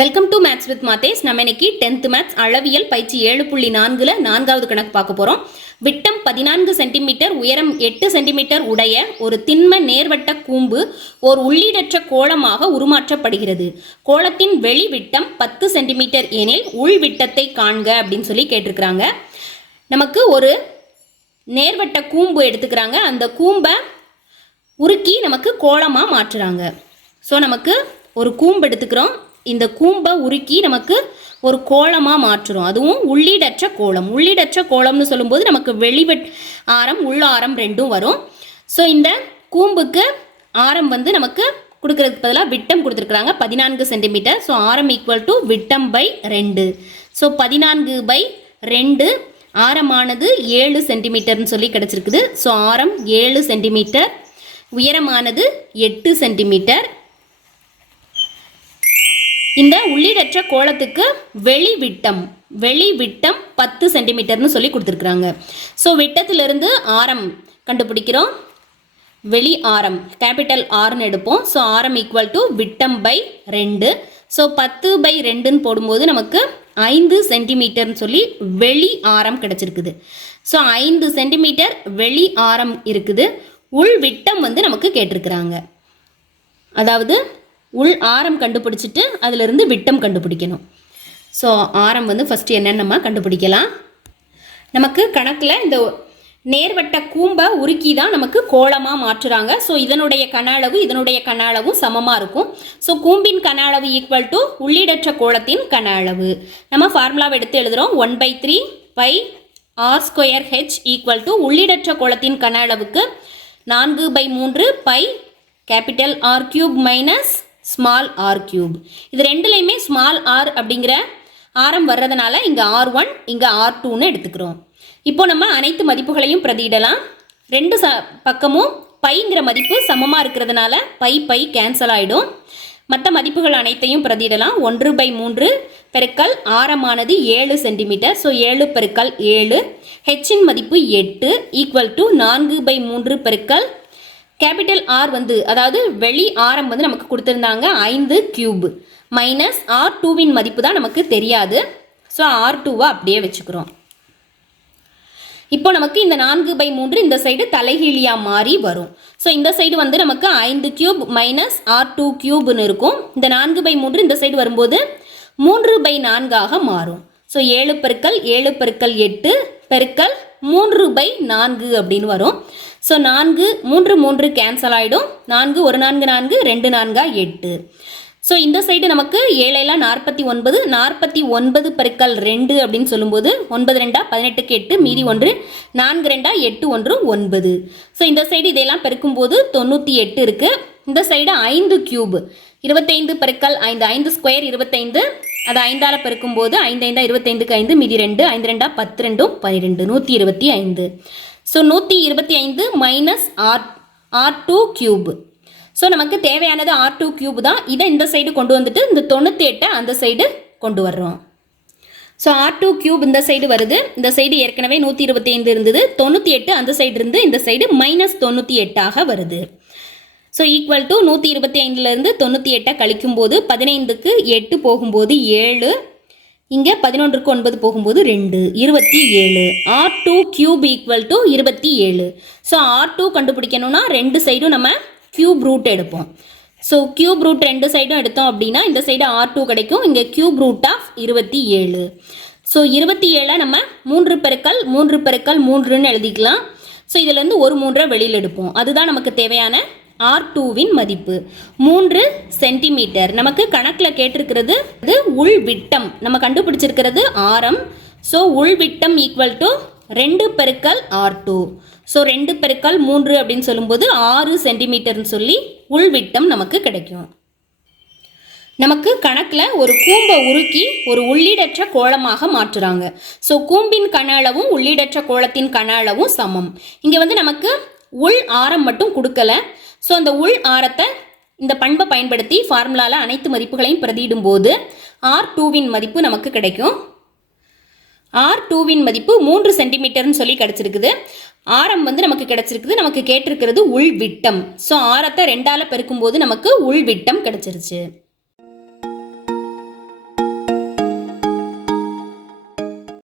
Welcome to maths with Mathes நம்ம இன்னைக்கு tenth maths அளவியல் பயிற்சி ஏழு புள்ளி நான்குல நான்காவது கணக்கு பார்க்க போறோம். விட்டம் பதினான்கு சென்டிமீட்டர் உயரம் எட்டு சென்டிமீட்டர் உடைய ஒரு திண்ம நேர்வட்ட கூம்பு ஓர் உள்ளீடற்ற கோளமாக உருமாற்றப்படுகிறது. கோளத்தின் வெளி விட்டம் பத்து சென்டிமீட்டர் எனில் உள் விட்டத்தை காண்க அப்படின்னு சொல்லி கேட்டிருக்கிறாங்க. நமக்கு ஒரு நேர்வட்ட கூம்பு எடுத்துக்கிறாங்க. அந்த கூம்பை உருக்கி நமக்கு கோலமாக மாற்றுறாங்க. ஸோ நமக்கு ஒரு கூம்பு எடுத்துக்கிறோம். இந்த கூம்பை உருக்கி நமக்கு ஒரு கோலமாக மாற்றுறோம். அதுவும் உள்ளீடற்ற கோலம். உள்ளீடற்ற கோலம்னு சொல்லும்போது நமக்கு வெளிவட் ஆரம் உள் ஆரம் ரெண்டும் வரும். ஸோ இந்த கூம்புக்கு ஆரம் வந்து நமக்கு கொடுக்கறதுக்கு பதிலாக விட்டம் கொடுத்துருக்குறாங்க. பதினான்கு சென்டிமீட்டர். ஸோ ஆரம் ஈக்குவல் டு விட்டம் பை ரெண்டு. ஸோ பதினான்கு பை ரெண்டு ஆரமானது ஏழு சென்டிமீட்டர்னு சொல்லி கிடச்சிருக்குது. ஸோ ஆரம் ஏழு சென்டிமீட்டர். உயரமானது எட்டு சென்டிமீட்டர். இந்த உள்ளீடற்ற கோலத்துக்கு வெளி விட்டம் வெளி விட்டம் பத்து சென்டிமீட்டர்னு சொல்லி கொடுத்துருக்குறாங்க. ஸோ விட்டத்திலிருந்து ஆரம் கண்டுபிடிக்கிறோம். வெளி ஆரம் கேபிட்டல் ஆர்னு எடுப்போம். ஸோ ஆரம் ஈக்குவல் டு விட்டம் பை ரெண்டு. ஸோ பத்து பை ரெண்டுன்னு போடும்போது நமக்கு ஐந்து சென்டிமீட்டர்னு சொல்லி வெளி ஆரம் கிடச்சிருக்குது. ஸோ ஐந்து சென்டிமீட்டர் வெளி ஆரம் இருக்குது. உள் விட்டம் வந்து நமக்கு கேட்டிருக்கிறாங்க. அதாவது உள் ஆரம் கண்டுபிடிச்சிட்டு அதிலிருந்து விட்டம் கண்டுபிடிக்கணும். ஸோ ஆரம் வந்து ஃபஸ்ட்டு என்னென்னமா கண்டுபிடிக்கலாம். நமக்கு கணக்கில் இந்த நேர்வட்ட கூம்பை உருக்கி தான் நமக்கு கோலமாக மாற்றுறாங்க. ஸோ இதனுடைய கன அளவு இதனுடைய கன அளவும் சமமாக இருக்கும். ஸோ கூம்பின் கன அளவு ஈக்குவல் டு உள்ளீடற்ற கோலத்தின் கன அளவு நம்ம ஃபார்முலாவை எடுத்து எழுதுகிறோம் one by three by R square H equal to உள்ளீடற்ற கோலத்தின் கன அளவுக்கு நான்கு பை மூன்று by capital R cube minus small R cube இது ரெண்டுலேயுமே ஸ்மால் ஆர் அப்படிங்கிற ஆரம் வர்றதுனால இங்கே ஆர் ஒன் இங்கே ஆர் டூன்னு எடுத்துக்கிறோம். இப்போ நம்ம அனைத்து மதிப்புகளையும் பிரதியிடலாம். ரெண்டு ச பக்கமும் பைங்கிற மதிப்பு சமமாக இருக்கிறதுனால பை பை கேன்சல் ஆகிடும் மற்ற மதிப்புகள் அனைத்தையும் பிரதியிடலாம். ஒன்று பை மூன்று பெருக்கல் ஆரமானது ஏழு சென்டிமீட்டர் ஸோ ஏழு பெருக்கல் ஏழு. ஹெச்சின் மதிப்பு எட்டு ஈக்குவல் டு நான்கு பை மூன்று பெருக்கல் கேபிட்டல் ஆர் வந்து அதாவது வெளி ஆரம் வந்து நமக்கு கொடுத்துருந்தாங்க ஐந்து கியூப் மைனஸ் ஆர் டூவின் மதிப்பு தான் நமக்கு தெரியாது. ஸோ ஆர் டூவை அப்படியே வச்சுக்கிறோம். இப்போ நமக்கு இந்த நான்கு பை மூன்று இந்த சைடு தலைகீழியாக மாறி வரும். ஸோ இந்த சைடு வந்து நமக்கு ஐந்து கியூப் மைனஸ் ஆர் டூ கியூப்னு இருக்கும். இந்த நான்கு பை மூன்று இந்த சைடு வரும்போது மூன்று பை நான்காக மாறும். ஸோ ஏழு பெருக்கல் ஏழு பெருக்கல் எட்டு பெருக்கல் மூன்று பை நான்கு அப்படின்னு வரும். ஸோ நான்கு மூன்று மூன்று கேன்சல் ஆகிடும் நான்கு ஒரு நான்கு நான்கு ரெண்டு நான்கா எட்டு. ஸோ இந்த சைடு நமக்கு ஏழெல்லாம் நாற்பத்தி ஒன்பது நாற்பத்தி ஒன்பது பெருக்கல் ரெண்டு அப்படின்னு சொல்லும்போது ஒன்பது ரெண்டா பதினெட்டுக்கு எட்டு மீதி ஒன்று நான்கு ரெண்டா எட்டு ஒன்று ஒன்பது. ஸோ இந்த சைடு இதெல்லாம் பெருக்கும்போது தொண்ணூற்றி எட்டு இருக்குது இந்த சைடு ஐந்து கியூப் இருபத்தைந்து பெருக்கல் ஐந்து ஐந்து ஸ்கொயர் இருபத்தைந்து அது ஐந்தால் பெருக்கும்போது ஐந்து ஐந்தா இருபத்தைந்துக்கு ஐந்து மீதி ரெண்டு ஐந்து ரெண்டா பத்து ரெண்டும் பன்னிரெண்டு நூற்றி இருபத்தி ஐந்து. ஸோ நூற்றி இருபத்தி ஐந்து minus R R two cube so நமக்கு தேவையானது ஆர் டூ கியூப் தான். இதை இந்த சைடு கொண்டு வந்துட்டு இந்த தொண்ணூற்றி எட்டை அந்த சைடு கொண்டு வர்றோம். ஸோ ஆர் டூ கியூப் இந்த சைடு வருது. இந்த சைடு ஏற்கனவே நூற்றி இருபத்தி ஐந்து இருந்தது. தொண்ணூற்றி எட்டு அந்த சைடு இருந்து இந்த சைடு மைனஸ் தொண்ணூற்றி எட்டாக வருது. ஸோ ஈக்குவல் டு நூற்றி இருபத்தி ஐந்துலேருந்து தொண்ணூற்றி எட்டை கழிக்கும் போது பதினைந்துக்கு எட்டு போகும்போது ஏழு இங்கே பதினொன்றுக்கு ஒன்பது போகும்போது ரெண்டு இருபத்தி ஏழு. R two cube equal to இருபத்தி ஏழு. ஸோ ஆர் டூ கண்டுபிடிக்கணும்னா ரெண்டு சைடும் நம்ம கியூப் ரூட் எடுப்போம். ஸோ கியூப் ரூட் ரெண்டு சைடும் எடுத்தோம் அப்படின்னா இந்த சைடு ஆர் டூ கிடைக்கும். இங்கே கியூப் ரூட் ஆஃப் இருபத்தி ஏழு. ஸோ இருபத்தி ஏழை நம்ம மூன்று பெருக்கல் மூன்று பெருக்கல் மூன்றுன்னு எழுதிக்கலாம். ஸோ இதுலேருந்து ஒரு மூன்றை வெளியில் எடுப்போம். அதுதான் நமக்கு தேவையான ஆர் டூவின் மதிப்பு. மூன்று சென்டிமீட்டர். நமக்கு கணக்கில் கேட்டிருக்கிறது இது உள் விட்டம். நம்ம கண்டுபிடிச்சிருக்கிறது ஆரம். ஸோ உள் விட்டம் ஈக்குவல் டு ரெண்டு பெருக்கல் ஆர் டூ ஸோ ரெண்டு பெருக்கல் மூன்று அப்படின்னு சொல்லும்போது ஆறு சென்டிமீட்டர்னு சொல்லி உள் விட்டம் நமக்கு கிடைக்கும். நமக்கு கணக்கில் ஒரு கூம்பை உருக்கி ஒரு உள்ளீடற்ற கோலமாக மாற்றுறாங்க. ஸோ கூம்பின் கன அளவும் உள்ளீடற்ற கோலத்தின் கன அளவும் சமம். இங்கே வந்து நமக்கு உள் ஆரம் மட்டும் கொடுக்கல. ஸோ அந்த உள் ஆரத்தை இந்த பண்பை பயன்படுத்தி ஃபார்முலாவில் அனைத்து மதிப்புகளையும் பிரதியிடும் போது ஆர் டூவின் மதிப்பு நமக்கு கிடைக்கும். ஆர் டூவின் மதிப்பு மூன்று சென்டிமீட்டர்னு சொல்லி கிடச்சிருக்குது. ஆரம் வந்து நமக்கு கிடைச்சிருக்குது. நமக்கு கேட்டிருக்கிறது உள் விட்டம். ஸோ ஆரத்தை ரெண்டால் பெருக்கும்போது நமக்கு உள் விட்டம் கிடைச்சிருச்சு.